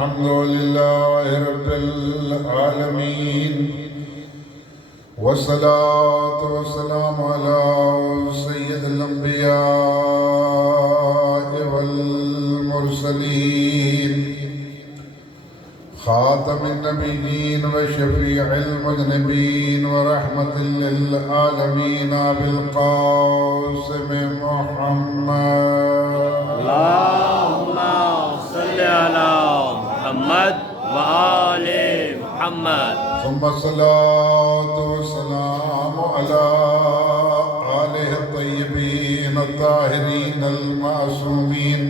الحمد لله رب العالمين والصلاة والسلام على سيد الأنبياء والمرسلين خاتم النبيين وشفيع المذنبين ورحمة للعالمين أبي القاسم محمد اللهم صل على محمد وآل محمد ثم الصلاة والسلام على آله الطيبين الطاهرين المعصومين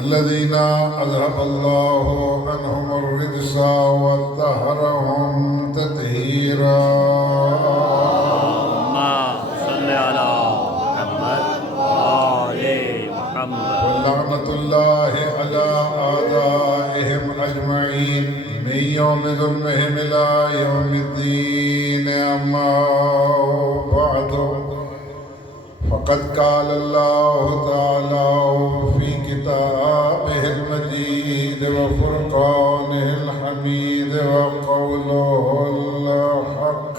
الذين أذهب الله عنهم الرجس وطهرهم تطهيرا. اللهم صل على محمد وآل محمد. ولعنة الله على أعدائهم أجمعين من يوم ظلمهم إلى يوم الدين. أما بعد فقد قال الله تعالى في كتابه المجيد وفرقانه الحميد وقوله الحق.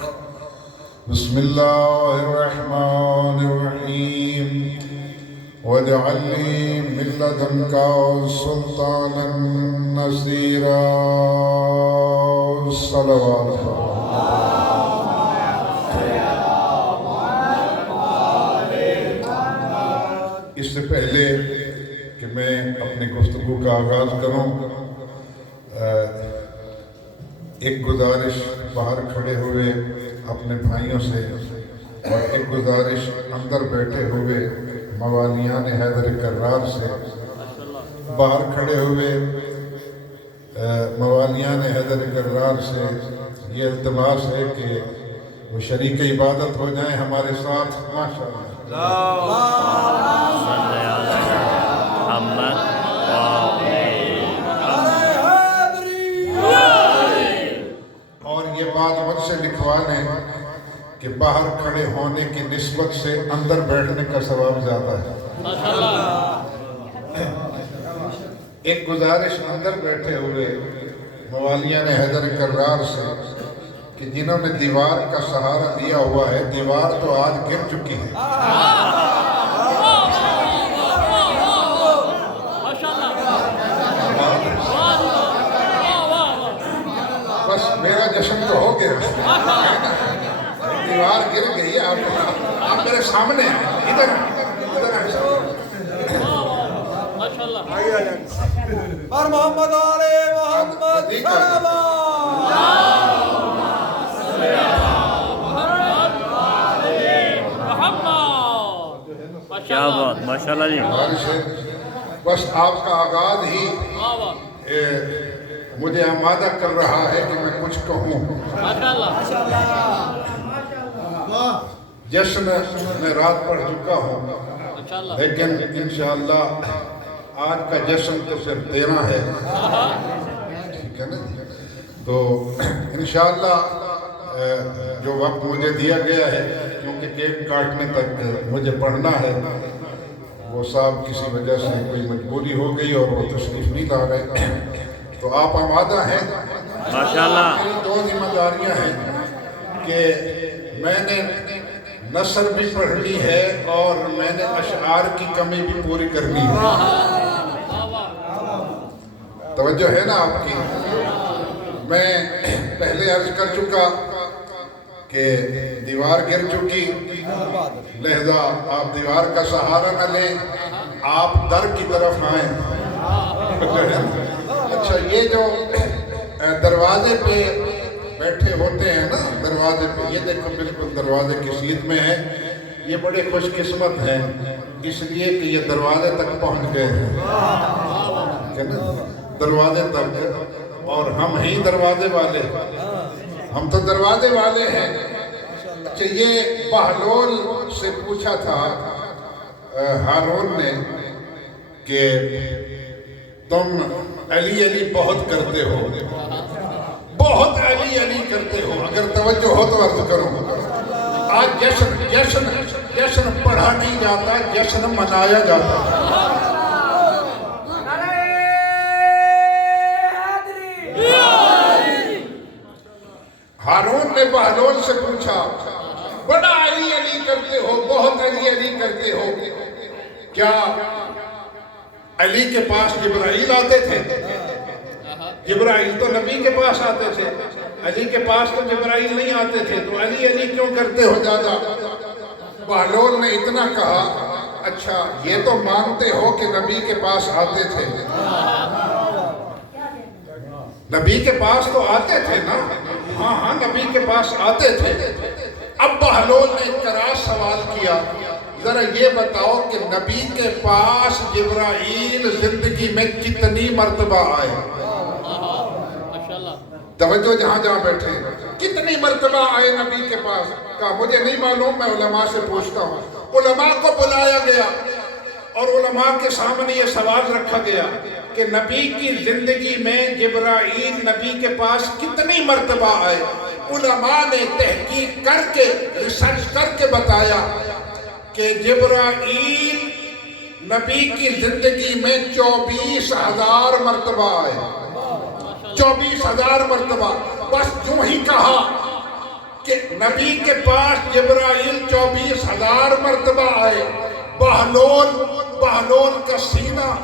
بسم الله الرحمن الرحيم. واجعل لي من لدنك سلطانا نصيرا. صلوات اس سے پہلے کہ میں اپنی گفتگو کا آغاز کروں، ایک گزارش باہر کھڑے ہوئے اپنے بھائیوں سے اور ایک گزارش اندر بیٹھے ہوئے موالیان حیدر کرار سے. باہر کھڑے ہوئے موالیان حیدر کرار سے یہ التماس ہے کہ وہ شریک عبادت ہو جائیں ہمارے ساتھ. ماشاءاللہ. اور یہ بات مجھ سے لکھوا لیں کہ باہر کھڑے ہونے کی نسبت سے اندر بیٹھنے کا ثواب زیادہ ہے. ایک گزارش اندر بیٹھے ہوئے موالیان حیدر کرار سے کہ جنہوں نے دیوار کا سہارا دیا ہوا ہے، دیوار تو آج گر چکی ہے. بس میرا جشن تو ہو گیا. دیوار گر گئی. آپ میرے سامنے ہیں. ادھر پر محمد علی محمد کیا بات، ماشاءاللہ جی. بس آپ کا آغاز ہی مجھے آمادہ کر رہا ہے کہ میں کچھ کہوں. جشن میں رات پڑھ چکا ہوں، لیکن انشاءاللہ آج کا جشن تو صرف 13 ہے. ٹھیک ہے نا؟ تو انشاءاللہ جو وقت مجھے دیا گیا ہے، کیونکہ کیک کاٹنے تک مجھے پڑھنا ہے، وہ صاحب کسی وجہ سے کوئی مجبوری ہو گئی اور وہ تشریف نہیں لا رہے. تو آپ آمادہ ہیں؟ ماشاءاللہ. میری 2 ذمہ داریاں ہیں کہ میں نے نثر بھی پڑھ لی ہے اور میں نے اشعار کی کمی بھی پوری کرنی ہے. توجہ ہے نا آپ کی؟ میں پہلے عرض کر چکا کہ دیوار گر چکی، لہذا آپ دیوار کا سہارا نہ لیں، آپ در کی طرف آئیں. اچھا، یہ جو دروازے پہ بیٹھے ہوتے ہیں نا، دروازے پہ، یہ دیکھو بالکل دروازے کی سیدھ میں ہے. یہ بڑے خوش قسمت ہیں اس لیے کہ یہ دروازے تک پہنچ گئے ہیں. دروازے تک. اور ہم ہی دروازے والے، ہم تو دروازے والے ہیں. اچھا، یہ بہلول سے پوچھا تھا ہارون نے کہ تم علی علی بہت کرتے ہو، بہت علی علی کرتے ہو. اگر توجہ ہو تو عرض کرو. آج جشن پڑھا نہیں جاتا، جشن منایا جاتا. ہارون نے بہلول سے پوچھا بڑا علی علی کرتے ہو، بہت علی علی کرتے ہو، کیا علی کے پاس جبرائیل آتے تھے؟ جبرائیل تو نبی کے پاس آتے تھے، علی کے پاس تو جبرائیل نہیں آتے تھے، تو علی علی کیوں کرتے ہو زیادہ؟ بہلول نے اتنا کہا اچھا یہ تو مانتے ہو کہ نبی کے پاس آتے تھے، نبی کے پاس تو آتے تھے نا؟ ہاں ہاں نبی کے پاس آتے تھے۔ اب بہلول نے ایک کراس سوال کیا، ذرا یہ بتاؤ کہ نبی کے پاس جبرائیل زندگی میں کتنی مرتبہ آئے؟ توجہ جہاں جہاں بیٹھے، کتنی مرتبہ آئے نبی کے پاس؟ کہا مجھے نہیں معلوم، میں علماء سے پوچھتا ہوں۔ علماء کو بلایا گیا اور علماء کے سامنے یہ سوال رکھا گیا کہ نبی کی زندگی میں جبرائیل نبی کے پاس کتنی مرتبہ آئے؟ علماء نے تحقیق کر کے ریسرچ کر کے بتایا کہ جبرائیل نبی کی زندگی میں 24,000 مرتبہ آئے، 24,000 مرتبہ۔ بس جو ہی کہا کہ نبی کے پاس جبرائیل 24,000 مرتبہ آئے، بہلول کا سینہ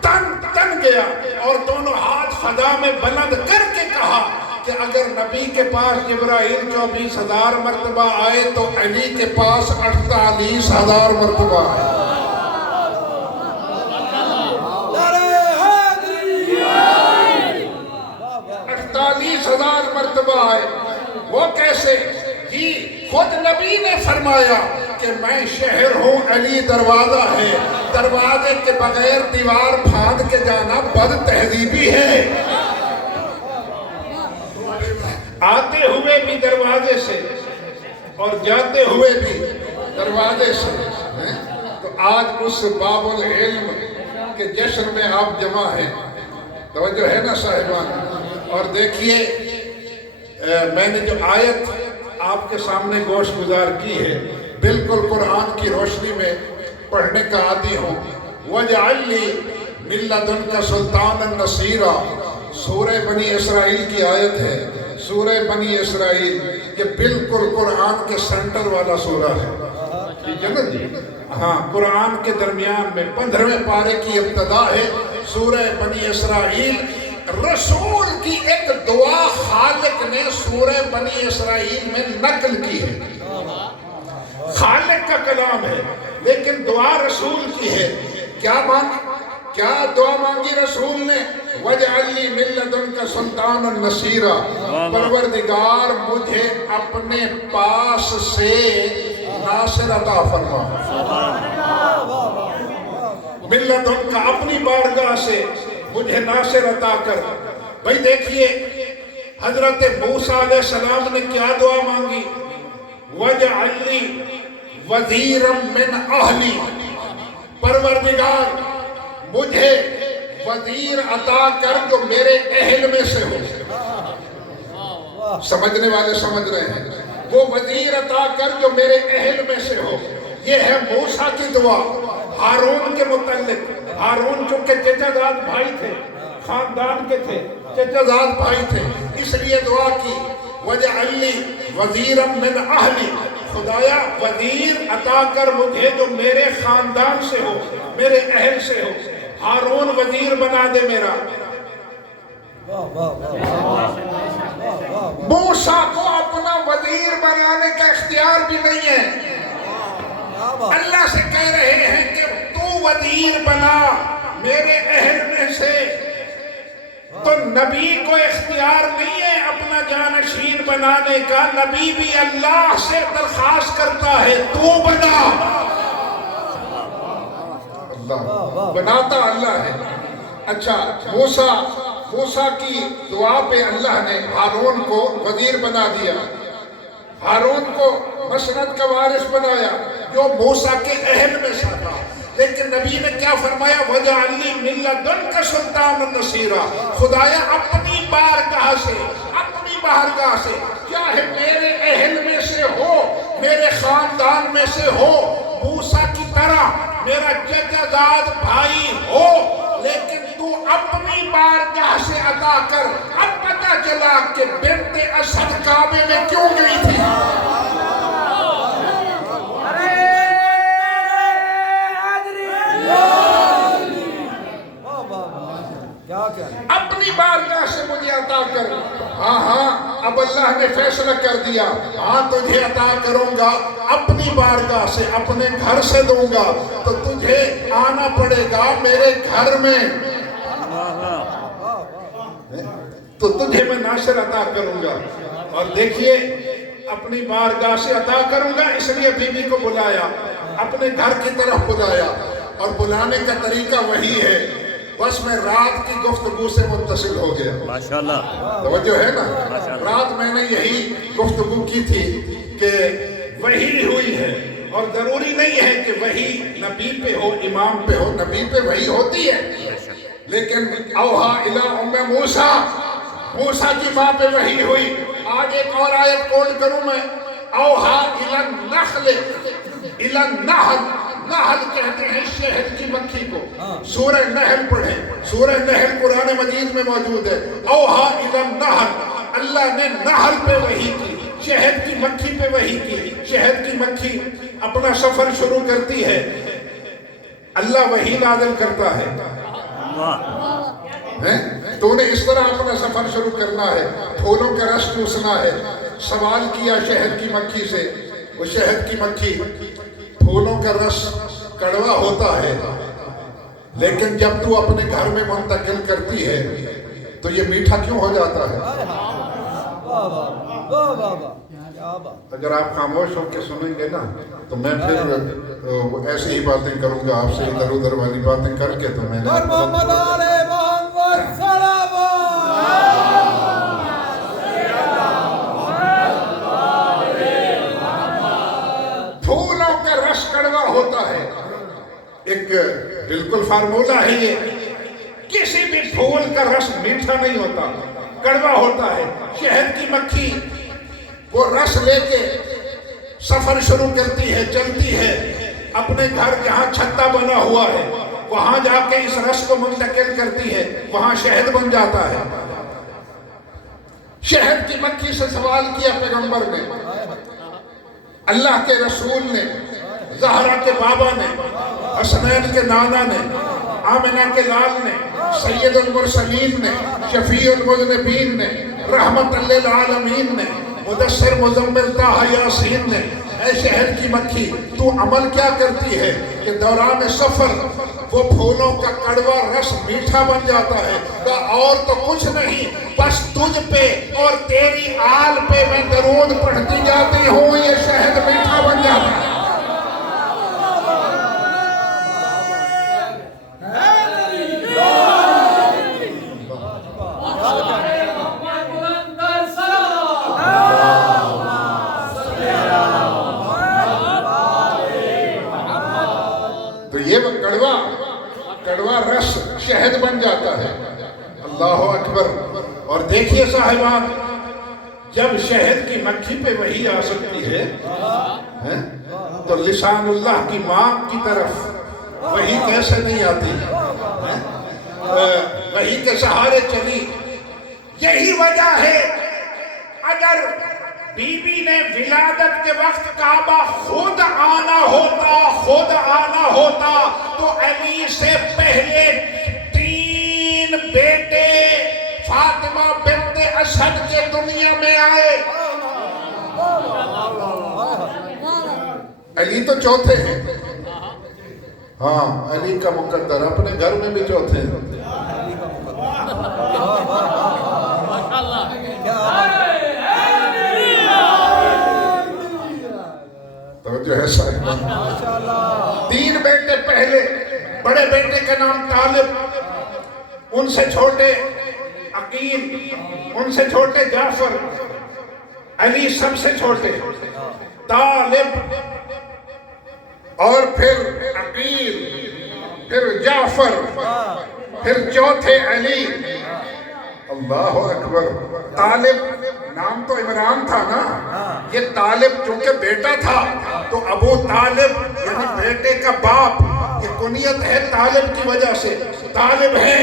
تن گیا اور دونوں ہاتھ فضا میں بلند کر کے کہا کہ اگر نبی کے پاس جبرائیل 24,000 مرتبہ آئے تو علی کے پاس 48,000 مرتبہ آئے۔ 48,000 مرتبہ آئے۔ وہ کیسے؟ جی خود نبی نے فرمایا کہ میں شہر ہوں، علی دروازہ ہے، دروازے کے بغیر دیوار پھاند کے جانا بد تہذیبی ہے۔ آتے ہوئے بھی دروازے سے اور جاتے ہوئے بھی دروازے سے۔ تو آج اس باب العلم کے جشن میں آپ جمع ہیں، توجہ ہے نا صاحبان؟ اور دیکھیے میں نے جو آیت آپ کے سامنے گوشت گزار کی ہے بالکل قرآن کی روشنی میں پڑھنے کا عادی ہوں۔ وَجْعَلْ لِي مِن لَّدُنْكَ سُلْطَانًا نَصِيرًا، سورہ بنی اسرائیل کی آیت ہے۔ سورہ بنی اسرائیل یہ بالکل قرآن کے سنٹر والا سورہ ہے، ٹھیک ہے نا جی؟ ہاں قرآن کے درمیان میں 15ویں پارے کی ابتدا ہے سورہ بنی اسرائیل۔ رسول کی ایک دعا خالق نے سورہ بنی اسرائیل میں نقل کی ہے، خالق کا کلام ہے لیکن دعا رسول کی ہے۔ کیا دعا مانگی رسول نے؟ وَجْعَلْ لِي مِن لَّدُنْكَ سُلْطَانًا نَصِيرًا، پروردگار مجھے اپنے پاس سے ناصر عطا فرما، مِن لَّدُنْكَ اپنی بارگاہ سے مجھے ناصر عطا کر۔ بھئی دیکھیے حضرت موسیٰ علیہ السلام نے کیا دعا مانگی؟ وَجْعَلْ لِي وَزِيرًا مِّنْ أَهْلِي، پروردگار مجھے وزیر عطا کر جو میرے اہل میں سے ہو۔ سمجھنے والے سمجھ رہے ہیں، وہ وزیر عطا کر جو میرے اہل میں سے ہو۔ یہ ہے موسیٰ کی دعا ہارون کے متعلق۔ ہارون چونکہ چچا زاد بھائی تھے، خاندان کے تھے، چچا زاد بھائی تھے، اس لیے دعا کی وَجْعَلْ لِي وَزِيرًا مِّنْ أَهْلِي، خدایا وزیر عطا کر مجھے جو میرے خاندان سے ہو، میرے اہل سے ہو۔ ہارون وزیر بنا دے میرا۔ موسیٰ کو اپنا وزیر بنانے کا اختیار بھی نہیں ہے، اللہ سے کہہ رہے ہیں کہ تو وزیر بنا میرے اہل میں سے۔ تو نبی کو اختیار نہیں ہے اپنا جانشین بنانے کا، نبی بھی اللہ سے درخواست کرتا ہے تو بنا۔ اللہ بناتا اللہ ہے۔ اچھا موسیٰ کی دعا پہ اللہ نے ہارون کو وزیر بنا دیا، ہارون کو مسند کا وارث بنایا جو موسیٰ کے اہل میں سے تھا۔ لیکن نبی نے کیا فرمایا؟ وَجْعَلْ لِي مِن لَّدُنْكَ سُلْطَانًا نَصِيرًا، خدایا اپنی بارگاہ سے چاہے میرے اہل میں سے ہو، میرے خاندان میں سے ہو، موسیٰ کی طرح میرا چچا زاد بھائی ہو، لیکن تو اپنی بارگاہ سے عطا کر۔ اب پتہ چلا کہ بنت اسد کعبے میں کیوں گئی تھی. اپنی بارگاہ سے مجھے عطا کر. ہاں اب اللہ نے فیصلہ کر دیا. ہاں تجھے عطا کروں گا اپنی بارگاہ سے, اپنے گھر سے دوں گا, تو تجھے آنا پڑے گا میرے گھر میں, تو تجھے میں ناصر عطا کروں گا. اور دیکھیے اپنی بارگاہ سے عطا کروں گا, اس لیے بیوی کو بلایا, اپنے گھر کی طرف بلایا, اور بلانے کا طریقہ وہی ہے. بس میں رات کی گفتگو سے متصل ہو گیا. ماشاءاللہ توجہ ہے نا. رات میں نے یہی گفتگو کی تھی کہ وحی ہوئی ہے, اور ضروری نہیں ہے کہ وحی نبی پہ ہو, امام پہ ہو. نبی پہ وحی ہوتی ہے, لیکن اوحا الی ام موسیٰ, موسیٰ کی ماں پہ وحی ہوئی. آج ایک اور آیت کوٹ کروں میں, اوحا الی النخل, الی النحل. نحل کہتے ہیں شہد کی مکھی کو. سورہ نحل پڑھیں, سورہ نحل قرآن مجید میں موجود ہے. اوحا الی النحل, اللہ نے نحل پہ وحی کی, شہد کی مکھی پہ وحی کی. شہد کی مکھی اپنا سفر شروع کرتی ہے, اللہ وحی نازل کرتا ہے. تو نے اس طرح اپنا سفر شروع کرنا ہے, پھولوں کا رس چوسنا ہے. سوال کیا شہد کی مکھی سے, وہ شہد کی مکھی, پھولوں کا رس کڑوا ہوتا ہے, لیکن جب تو اپنے گھر میں منتقل کرتی ہے تو یہ میٹھا کیوں ہو جاتا ہے؟ اگر آپ خاموش ہو کے سنیں گے نا تو میں پھر ایسی ہی باتیں کروں گا آپ سے, ادھر ادھر والی باتیں کر کے. تو میں محمد علی محمد صلوات. پھولوں کا رس کڑوا ہوتا ہے, ایک بالکل فارمولہ ہے یہ. کسی بھی پھول کا رس میٹھا نہیں ہوتا, کڑوا ہوتا ہے. شہد کی مکھی وہ رس لے کے سفر شروع کرتی ہے, چلتی ہے, اپنے گھر جہاں چھتا بنا ہوا ہے وہاں جا کے اس رس کو منتقل کرتی ہے, وہاں شہد بن جاتا ہے. شہد کی مکھی سے سوال کیا پیغمبر نے, اللہ کے رسول نے, زہرا کے بابا نے, حسنین کے نانا نے, آمنہ کے لال نے, سید المرسلین نے, شفیع المذنبین نے, رحمت للعالمین نے, مدثر مزمل طٰہٰ یاسین نے. اے شہد کی مکھی, تو عمل کیا کرتی ہے کہ دوران سفر وہ پھولوں کا کڑوا رس میٹھا بن جاتا ہے؟ اور تو کچھ نہیں, بس تجھ پہ اور تیری آل پہ میں درود پڑھتی جاتی ہوں, یہ شہد میٹھا بن جاتا ہے. تو یہ کڑوا رس شہد بن جاتا ہے. اللہ اکبر. اور دیکھیے صاحبان, جب شہد کی مکھی پہ وحی آ سکتی ہے تو لسان اللہ کی ماں کی طرف وحی کیسے نہیں آتی؟ وحی کے سہارے چلی. یہی وجہ ہے اگر بی بی نے ولادت کے وقت کعبہ خود آنا ہوتا تو علی سے پہلے 3 بیٹے فاطمہ بنت اسد کے دنیا میں آئے. علی تو چوتھے ہیں. ہاں, علی کا مقدر اپنے گھر میں بھی چوتھے ہیں. توجہ ہے صاحب. 3 بیٹے پہلے, بڑے بیٹے کا نام طالب, ان سے چھوٹے عقیل, ان سے چھوٹے جعفر, علی سب سے چھوٹے. طالب اور پھر عقیل, پھر جعفر, پھر چوتھے علی. اللہ اکبر. طالب نام تو عمران تھا نا, یہ طالب چونکہ بیٹا تھا تو ابو طالب یعنی بیٹے کا باپ, یہ کنیت ہے طالب کی وجہ سے. طالب ہے,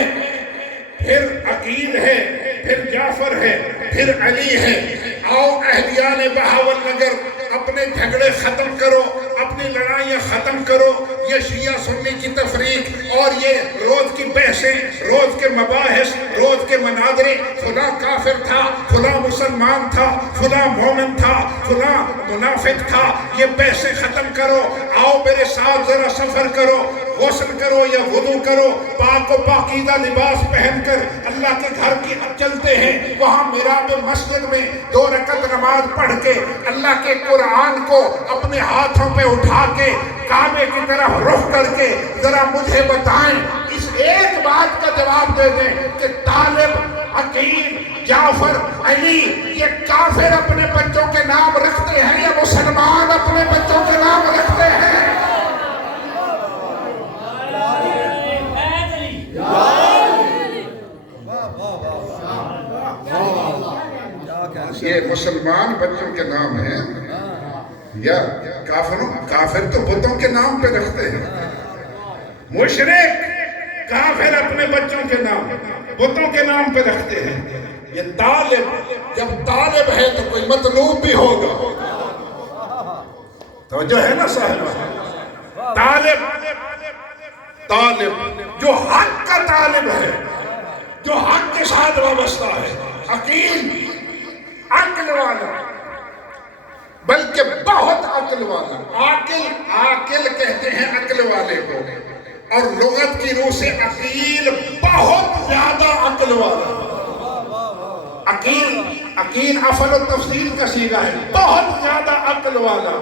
پھر عقیل ہے, پھر جعفر ہے، پھر علی ہے۔ آؤ اہلیان بہاول نگر، اپنے جھگڑے ختم کرو، اپنی لڑائیاں ختم کرو، یہ شیعہ سنی کی تفریق اور یہ روز کی بحثیں، روز کے مباحث، روز کے مناظرے، فلاں کافر تھا، فلاں مسلمان تھا، فلاں مومن تھا، فلاں منافق تھا، یہ بحثیں ختم کرو۔ آؤ میرے ساتھ ذرا سفر کرو، غسل کرو یا وضو کرو، پاک و پاکیزہ لباس پہن کر اللہ کے گھر کی چلتے ہیں، وہاں محراب مسجد میں 2 رکعت نماز پڑھ کے اللہ کے قرآن کو اپنے ہاتھوں پہ اٹھا کے کعبے کی طرف رخ کر کے ذرا مجھے بتائیں، اس ایک بات کا جواب دے دیں کہ طالب، عقیل، جعفر، علی یہ کافر اپنے بچوں کے نام رکھتے ہیں یا مسلمان اپنے بچوں کے نام رکھتے ہیں؟ یہ مسلمان بچوں کے نام ہیں یا کافر تو بتوں کے نام پہ رکھتے ہیں۔ مشرک کافر اپنے بچوں کے نام بتوں کے نام پہ رکھتے ہیں۔ یہ طالب، جب طالب ہے تو کوئی مطلوب بھی ہوگا، توجہ ہے نا صاحب؟ طالب جو حق کا طالب ہے، جو حق کے ساتھ وابستہ ہے، عقیل، عقل والا، بلکہ بہت عقل والا، عاقل کہتے ہیں عقل والے کو، اور لغت کی روح سے عقیل بہت زیادہ عقل والا۔ عقیل افعل و تفضیل کا صیغہ ہے، بہت زیادہ عقل والا،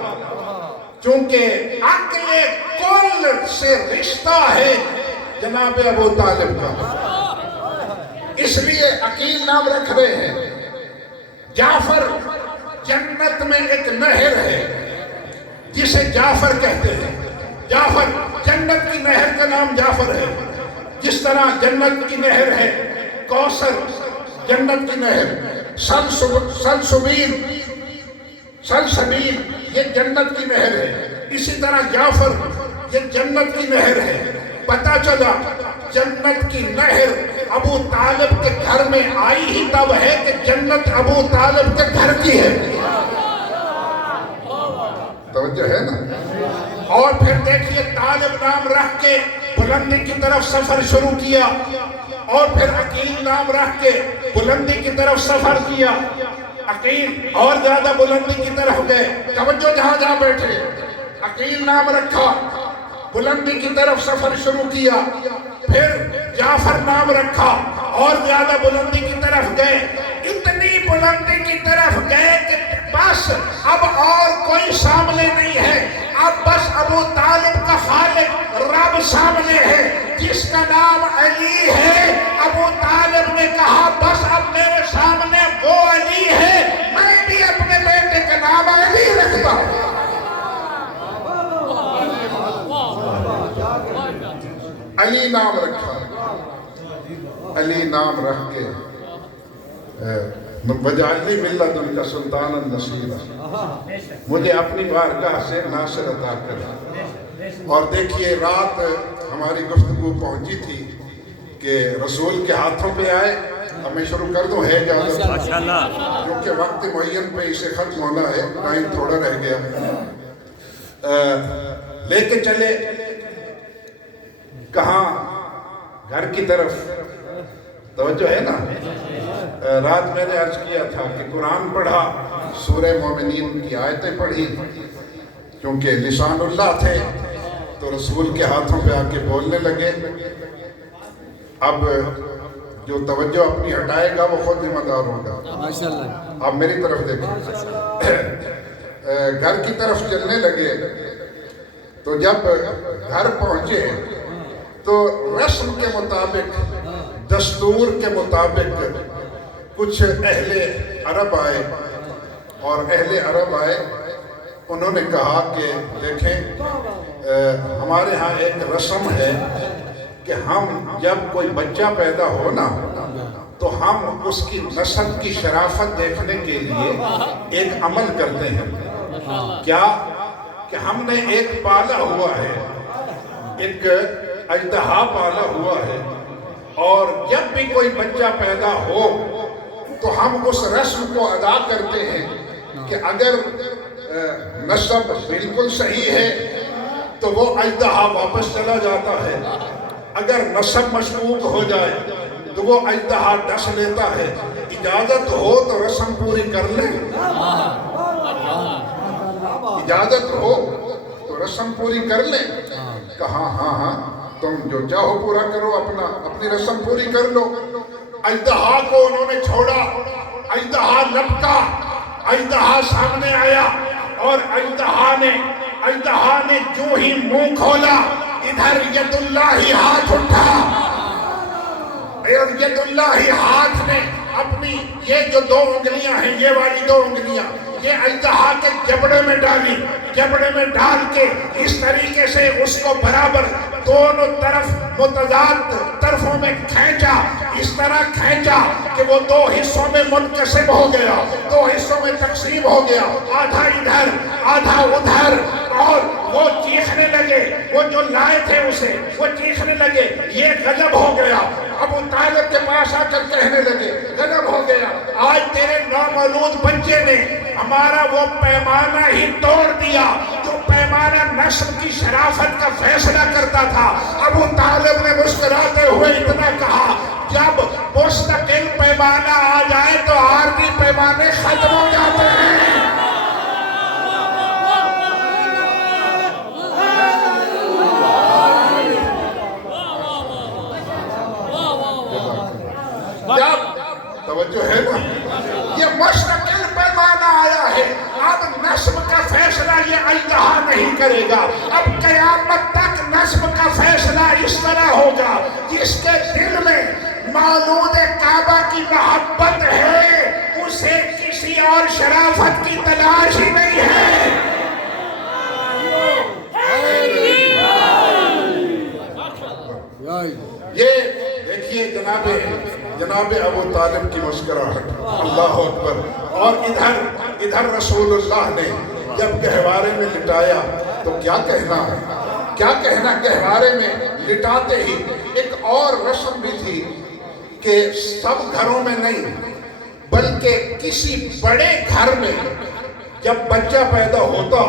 چونکہ عقل کل سے رشتہ ہے جناب ابو طالب کا، اس لیے عقیل نام رکھ رہے ہیں۔ جعفر، جنت میں ایک نہر ہے جسے جعفر کہتے ہیں، جعفر، جنت کی نہر کا نام جعفر ہے، جس طرح جنت کی نہر ہے کوثر، جنت کی نہر، سلسبیل یہ جنت کی نہر ہے، اسی طرح جعفر یہ جنت کی نہر ہے۔ پتہ چلا جنت کی نہر ابو طالب کے گھر میں آئی ہی تب ہے کہ جنت ابو طالب کے گھر کی ہے، توجہ ہے نا؟ اور پھر دیکھیے طالب نام رکھ کے بلندی کی طرف سفر شروع کیا، اور پھر عقیل نام رکھ کے بلندی کی طرف سفر کیا، عقیل اور زیادہ بلندی کی طرف گئے، توجہ جہاں بیٹھے، عقیل نام رکھا، بلندی کی طرف سفر شروع کیا، پھر جعفر نام رکھا اور زیادہ بلندی کی طرف گئے، اتنی بلندی کی طرف گئے کہ بس اب اور کوئی سامنے نہیں ہے، اب بس ابو طالب کا خالق رب سامنے ہے جس کا نام علی ہے۔ ابو طالب نے کہا بس اب میرے سامنے وہ علی ہے، میں بھی اپنے بیٹے کا نام علی رکھتا ہوں۔ علی نام رکھا، علی نام رکھ کے وجعلنی من لدنک سلطانا نصیرا، مجھے اپنی بارگاہ سے ناصر عطا کر۔ اور دیکھیے رات ہماری گفتگو پہنچی تھی کہ رسول کے ہاتھوں پہ آئے، اب میں شروع کر دوں، ہے اجازت؟ کیونکہ وقت معین پہ اسے ختم ہونا ہے، ٹائم تھوڑا رہ گیا، لے کے چلے کہاں؟ گھر کی طرف، توجہ ہے نا؟ رات میں نے عرض کیا تھا کہ قرآن پڑھا، سورہ مومنین کی آیتیں پڑھی، کیونکہ لسان اللہ تھے تو رسول کے ہاتھوں پہ آ کے بولنے لگے۔ اب جو توجہ اپنی ہٹائے گا وہ خود ذمہ دار ہوگا۔ اب میری طرف دیکھیں، گھر کی طرف چلنے لگے تو جب گھر پہنچے تو رسم کے مطابق، دستور کے مطابق کچھ اہل عرب آئے، اور اہل عرب آئے، انہوں نے کہا کہ دیکھیں ہمارے ہاں ایک رسم ہے کہ ہم جب کوئی بچہ پیدا ہو نا تو ہم اس کی نسل کی شرافت دیکھنے کے لیے ایک عمل کرتے ہیں۔ کیا؟ کہ ہم نے ایک پالا ہوا ہے، ایک اژدہا پالا ہوا ہے، اور جب بھی کوئی بچہ پیدا ہو تو ہم اس رسم کو ادا کرتے ہیں کہ اگر نسب بالکل صحیح ہے تو وہ اژدہا واپس چلا جاتا ہے، اگر نسب مشکوک ہو جائے تو وہ اژدہا ڈس لیتا ہے۔ اجازت ہو تو رسم پوری کر لیں، اجازت ہو تو رسم پوری کر لیں۔ کہا ہاں تم جو چاہو پورا کرو، اپنی رسم پوری کر لو۔ اژدہا کو انہوں نے چھوڑا، اژدہا لپکا، اژدہا سامنے آیا، اور اژدہا نے جو ہی منہ کھولا ادھر ید اللہ ہاتھ اٹھا، اور ید اللہ ہاتھ نے اپنی یہ جو 2 انگلیاں ہیں، یہ والی 2 انگلیاں یہ اژدہا کے جبڑے میں ڈالی، جبڑے میں ڈال کے اس طریقے سے اس کو برابر دونوں طرف متضاد طرفوں میں کھینچا، اس طرح کھینچا کہ وہ 2 حصوں میں منقسم ہو گیا، 2 حصوں میں تقسیم ہو گیا، آدھا ادھر آدھا ادھر، اور وہ چیخنے لگے، وہ جو لائے تھے اسے وہ چیخنے لگے یہ غضب ہو گیا۔ ابو طالب کے پاس آ کر کہنے لگے غضب ہو گیا، آج تیرے نامولود بچے نے ہمارا وہ پیمانہ ہی توڑ دیا جو پیمانہ نسل کی شرافت کا فیصلہ کرتا تھا۔ ابو طالب نے مسکراتے ہوئے اتنا کہا، جب مستقل پیمانہ آ جائے تو عارضی پیمانے ختم ہو جاتے ہیں۔ جب توجہ ہے نا، یہ مستقل پیمانہ آیا ہے، اب نسب کا فیصلہ یہ اژدہا نہیں کرے گا، اب قیامت تک نسب کا فیصلہ اس طرح ہوگا جس کے دل میں مولود کعبہ کی محبت ہے اسے کسی اور شرافت کی تلاش ہی نہیں ہے۔ یہ دیکھیے جناب ابو طالب کی مسکراہٹ، اللہ اکبر۔ اور ادھر رسول اللہ نے جب گہوارے میں لٹایا تو کیا کہنا گہوارے میں لٹاتے ہی ایک اور رسم بھی تھی کہ سب گھروں میں نہیں بلکہ کسی بڑے گھر میں جب بچہ پیدا ہوتا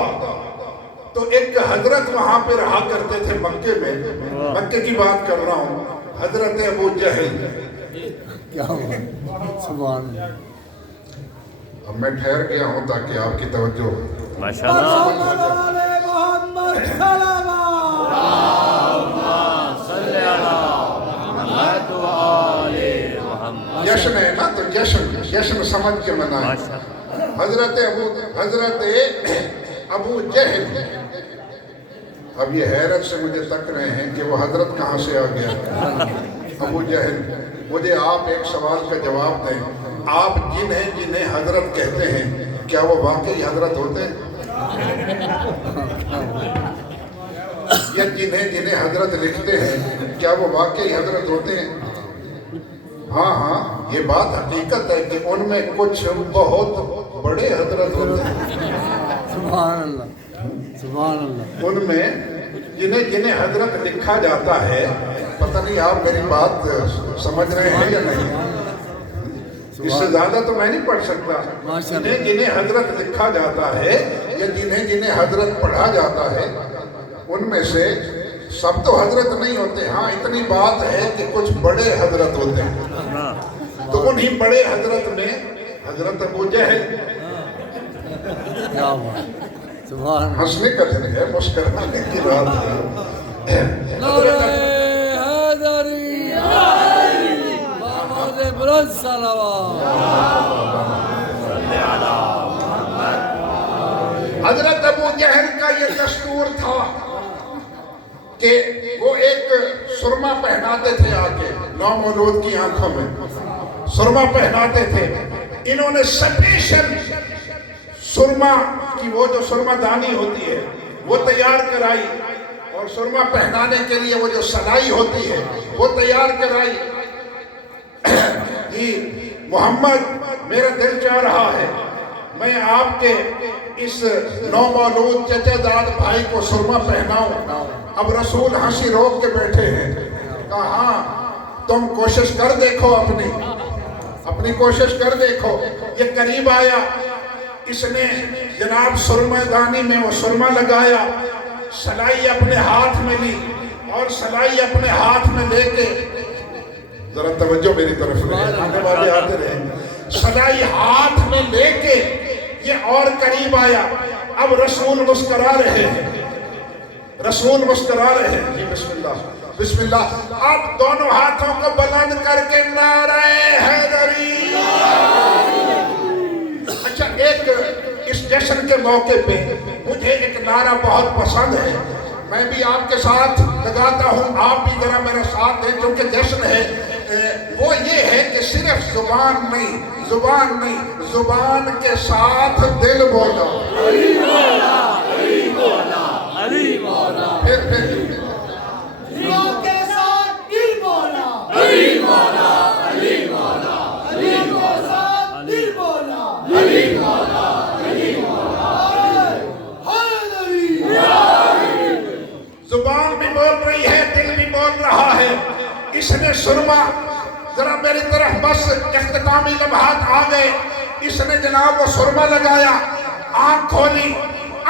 تو ایک حضرت وہاں پہ رہا کرتے تھے مکے کی بات کر رہا ہوں، حضرت ابو جہل۔ کیا سبحان اللہ۔ اب میں ٹھہر گیا ہوں تاکہ آپ کی توجہ ہو۔ ماشاءاللہ۔ محمد سلام جشن ہے نا تو جشن سمجھ کے منائیں۔ حضرت ابو جہل، اب یہ حیرت سے مجھے تک رہے ہیں کہ وہ حضرت کہاں سے آ گیا۔ ابو جہل، مجھے آپ ایک سوال کا جواب دیں، آپ جنہیں حضرت کہتے ہیں کیا وہ واقعی حضرت ہوتے ہیں؟ یا جنہیں حضرت لکھتے ہیں کیا وہ واقعی حضرت ہوتے ہیں؟ ہاں یہ بات حقیقت ہے کہ ان میں کچھ بہت بڑے حضرت ہوتے ہیں۔ سبحان اللہ۔ ان میں جنہیں حضرت لکھا جاتا ہے، پتہ نہیں آپ میری بات سمجھ رہے ہیں یا نہیں، اس سے زیادہ تو میں نہیں پڑھ سکتا۔ جنہیں حضرت لکھا جاتا ہے یا جنہیں حضرت پڑھا جاتا ہے، ان میں سے سب تو حضرت نہیں ہوتے، ہاں اتنی بات ہے کہ کچھ بڑے حضرت ہوتے ہیں۔ تو انہی بڑے حضرت میں حضرت ابو جہل، ہنسنے کا دن ہے، مسکرانے کی رات ہے۔ نعرہ حیدری، محمد بلند صلوات۔ حضرت ابو جہل کا یہ دستور تھا کہ وہ ایک سرما پہناتے تھے، آ کے نومولود کی آنکھوں میں سرما پہناتے تھے۔ انہوں نے سپیشل سرما کی وہ جو سرما دانی ہوتی ہے وہ تیار کرائی، اور سرما پہنانے کے لیے وہ جو سلائی ہوتی ہے وہ تیار کرائی۔ محمد، میرا دل چاہ رہا ہے میں آپ کے اس نومولود چچا زاد بھائی کو سرما پہناؤں۔ اب رسول ہنسی روک کے بیٹھے ہیں، کہا ہاں تم کوشش کر دیکھو اپنی۔ اپنی کوشش کر دیکھو. یہ قریب آیا, اس نے جناب سرمہ دانی میں وہ سرمہ لگایا, سلائی اپنے ہاتھ میں لی, اور سلائی اپنے ہاتھ میں لے کے, ذرا توجہ میری طرف رہے, آگے والے آتے رہے, سلائی ہاتھ میں لے کے یہ اور قریب آیا. اب رسول مسکرا رہے ہیں, رسول مسکرا رہے ہیں. جی بسم اللہ بسم اللہ. اب دونوں ہاتھوں کو بلند کر کے نعرہ حیدری. اچھا, ایک اس جشن کے موقع پہ مجھے ایک نعرہ بہت پسند ہے, میں بھی آپ کے ساتھ لگاتا ہوں, آپ بھی ذرا میرا ساتھ دیں کیونکہ جشن ہے. وہ یہ ہے کہ صرف زبان نہیں, زبان نہیں, زبان کے ساتھ دل بولا. علی مولا, علی مولا, علی مولا. پھر زبان کے ساتھ دل بولا. علی مولا, علی مولا, علی کے ساتھ دل بولا. علی مولا, علی مولا. حیدری. زبان بھی بول رہی ہے, دل بھی بول رہا ہے. اس نے سرما, ذرا میری طرف بس اختتامی لمحات آ گئے. اس نے جناب وہ سرما لگایا, آنکھ کھولی,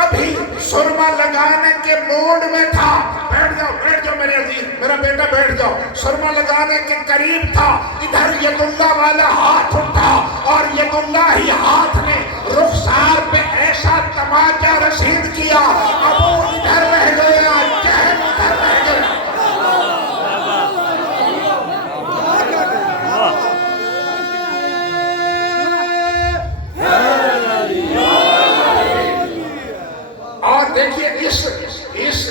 ابھی سرما لگانے کے موڈ میں تھا. بیٹھ جاؤ میرے عزیز, میرا بیٹا بیٹھ جاؤ. سرما لگانے کے قریب تھا, ادھر ید اللہ والا ہاتھ اٹھا, اور ید اللہ ہی ہاتھ نے رخسار پہ ایسا تماچا رسید کیا, اب وہ ادھر رہ گیا, چہل ادھر رہ گیا. اور دیکھیے اس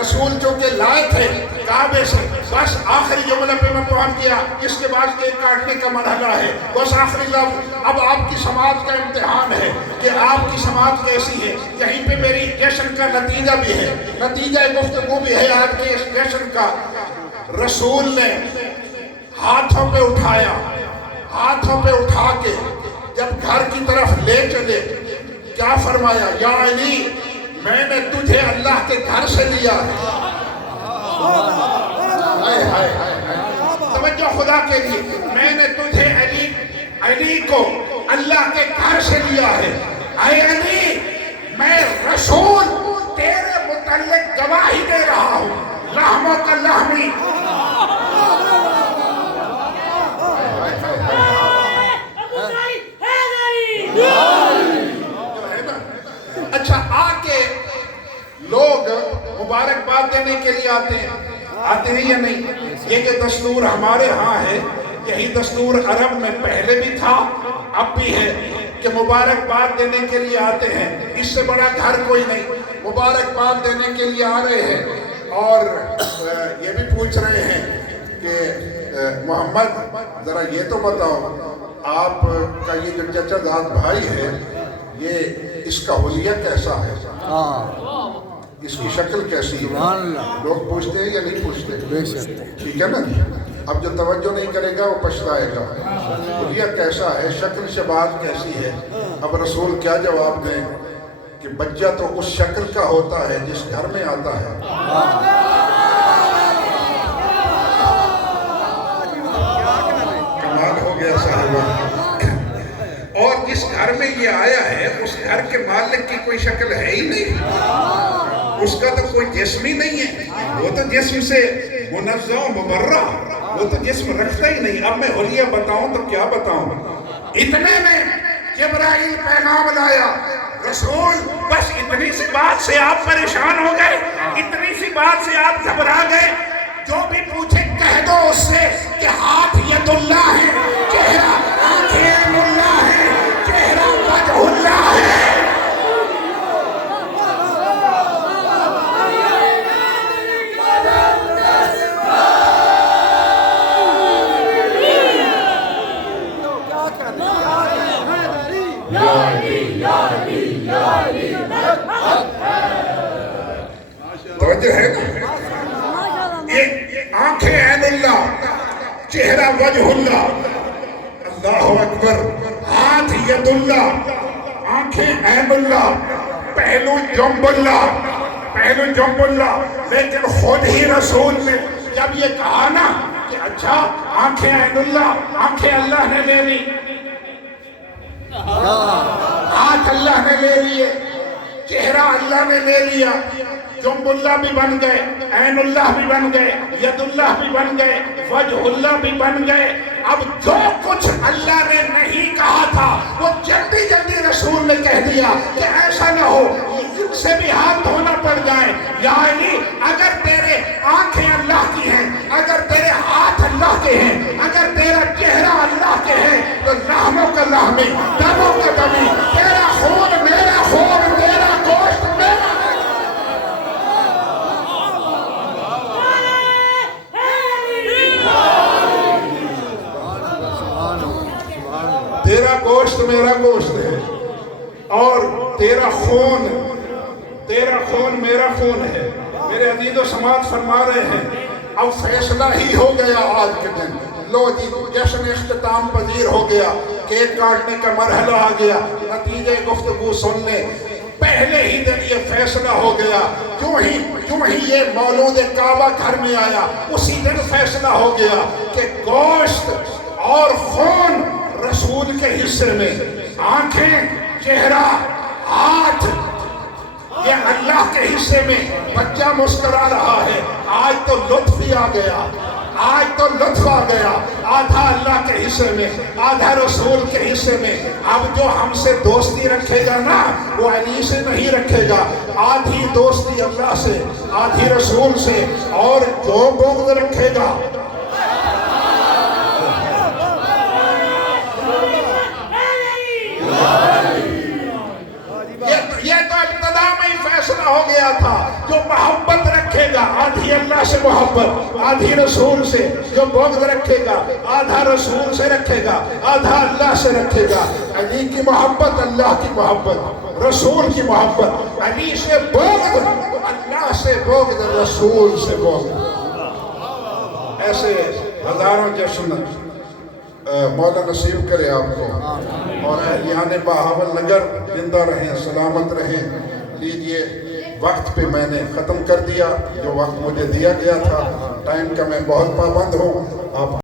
رسول جو کہ لائے تھے کعبے سے, بس آخری جملے پہ میں پہنچ گیا. اس کے بعد کیک کاٹنے کا مرحلہ ہے, بس آخری لفظ. اب آپ کی سماعت کا امتحان ہے کہ آپ کی سماعت کیسی ہے. یہیں پہ میری جشن کا نتیجہ بھی ہے, نتیجہ گفتگو بھی ہے آج کے اس جشن کا. رسول نے ہاتھوں پہ اٹھایا, ہاتھوں پہ اٹھا کے جب گھر کی طرف لے چلے, کیا فرمایا؟ یا علی, میں نے تجھے اللہ کے گھر سے لیا. توجہ خدا کے لیے, میں نے تجھے علی کو اللہ کے گھر سے لیا ہے. اے علی, میں رسول تیرے متعلق گواہی دے رہا ہوں, لحموں کا لحمی. اچھا, آ کے لوگ مبارکباد دینے کے لیے آتے ہیں یا نہیں؟ یہ کہ دستور ہمارے ہاں ہے, یہی دستور عرب میں پہلے بھی تھا, اب بھی ہے کہ مبارکباد دینے کے لیے آتے ہیں. اس سے بڑا گھر کوئی نہیں, مبارکباد دینے کے لیے آ رہے ہیں. اور یہ بھی پوچھ رہے ہیں کہ محمد ذرا یہ تو بتاؤ, آپ کا یہ جو چچا زاد بھائی ہے, یہ اس کا حلیہ کیسا ہے, اس کی شکل کیسی ہے؟ لوگ پوچھتے ہیں یا نہیں پوچھتے؟ ٹھیک ہے نا. اب جو توجہ نہیں کرے گا وہ پچھتائے گا. حلیہ کیسا ہے, شکل شباہت کیسی ہے؟ اب رسول کیا جواب دیں کہ بچہ تو اس شکل کا ہوتا ہے جس گھر میں آتا ہے. کمال ہو گیا صاحبہ. اور جس گھر میں یہ آیا ہے اس گھر کے مالک کی کوئی شکل ہے ہی نہیں, اس کا تو کوئی جسم ہی نہیں ہے, وہ تو جسم سے منزہ و مبرہ, وہ تو جسم رکھتا ہی نہیں. اب میں حلیہ بتاؤں تو کیا بتاؤں. اتنے میں جبرائیل پیغام لایا, رسول بس اتنی سی بات سے آپ پریشان ہو گئے, اتنی سی بات سے آپ گھبرا گئے, جو بھی پوچھے کہہ دو اس سے کہ ہاتھ ید اللہ ہے, چہرہ آنکھیں اللہ ہے, چہرہ وجہ اللہ ہے. توجہ ہے نا, یہ آنکھیں عین اللہ, چہرہ وجہ اللہ, اللہ اکبر, ہاتھ ید اللہ, آنکھیں عین اللہ, پہلو جنب اللہ, پہلو جنب اللہ. لیکن خود ہی رسول نے جب یہ کہا نا کہ اچھا آنکھیں عین اللہ، آنکھیں اللہ نے لے لی، ہاتھ اللہ نے لے لیے، چہرہ اللہ نے لے لیا، جنب اللہ بھی بن گئے، عین اللہ بھی بن گئے، ید اللہ بھی بن گئے، وجہ اللہ بھی بن گئے۔ اب جو کچھ اللہ نے نہیں کہا تھا وہ جلدی جلدی رسول نے کہہ دیا کہ ایسا نہ ہو ان سے بھی ہاتھ دھونا پڑ جائے۔ یا علی اگر تیرے آنکھیں اللہ کی ہیں، اگر تیرے ہاتھ اللہ کے ہیں، اگر تیرا چہرہ اللہ کے ہیں، تو لحموں کا لحمی، دموں کا دمی، تیرا خون میرا خون، تیرا گوشت میرا۔ تیرا گوشت میرا گوشت ہے اور تیرا خون میرا خون ہے۔ میرے عزیز و سماعت فرما رہے ہیں اب فیصلہ ہی ہو گیا آج کے دن، لو جی جشن اختتام پذیر ہو گیا، کیک کاٹنے کا مرحلہ آ گیا، نتیجے گفتگو سن لیں۔ پہلے ہی دن یہ فیصلہ ہو گیا، کیوں ہی یہ مولود کعبہ گھر میں آیا اسی دن فیصلہ ہو گیا کہ گوشت اور خون رسول کے حصے میں، آنکھیں، چہرہ، ہاتھ یہ اللہ کے حصے میں۔ بچہ مسکرا رہا ہے، آج تو لطف ہی آ گیا، آج تو لطف آ گیا، آدھا اللہ کے حصے میں، آدھا رسول کے حصے میں۔ اب جو ہم سے دوستی رکھے گا نا وہ علی سے نہیں رکھے گا، آدھی دوستی اللہ سے، آدھی رسول سے، اور جو بغض رکھے گا یہ تو ابتدا میں ہی فیصلہ ہو گیا تھا۔ جو محبت رکھے گا آدھی اللہ سے محبت، آدھی رسول سے، جو بغض رکھے گا آدھا رسول سے رکھے گا، آدھا اللہ سے رکھے گا۔ علی کی محبت اللہ کی محبت، رسول کی محبت، علی سے بغض اللہ سے بغض، رسول سے بغض۔ ایسے ہزاروں جشن مولا نصیب کرے آپ کو، اور اہلیان بہاول نگر زندہ رہیں، سلامت رہیں۔ لیجئے وقت پہ میں نے ختم کر دیا جو وقت مجھے دیا گیا تھا، ٹائم کا میں بہت پابند ہوں۔ آپ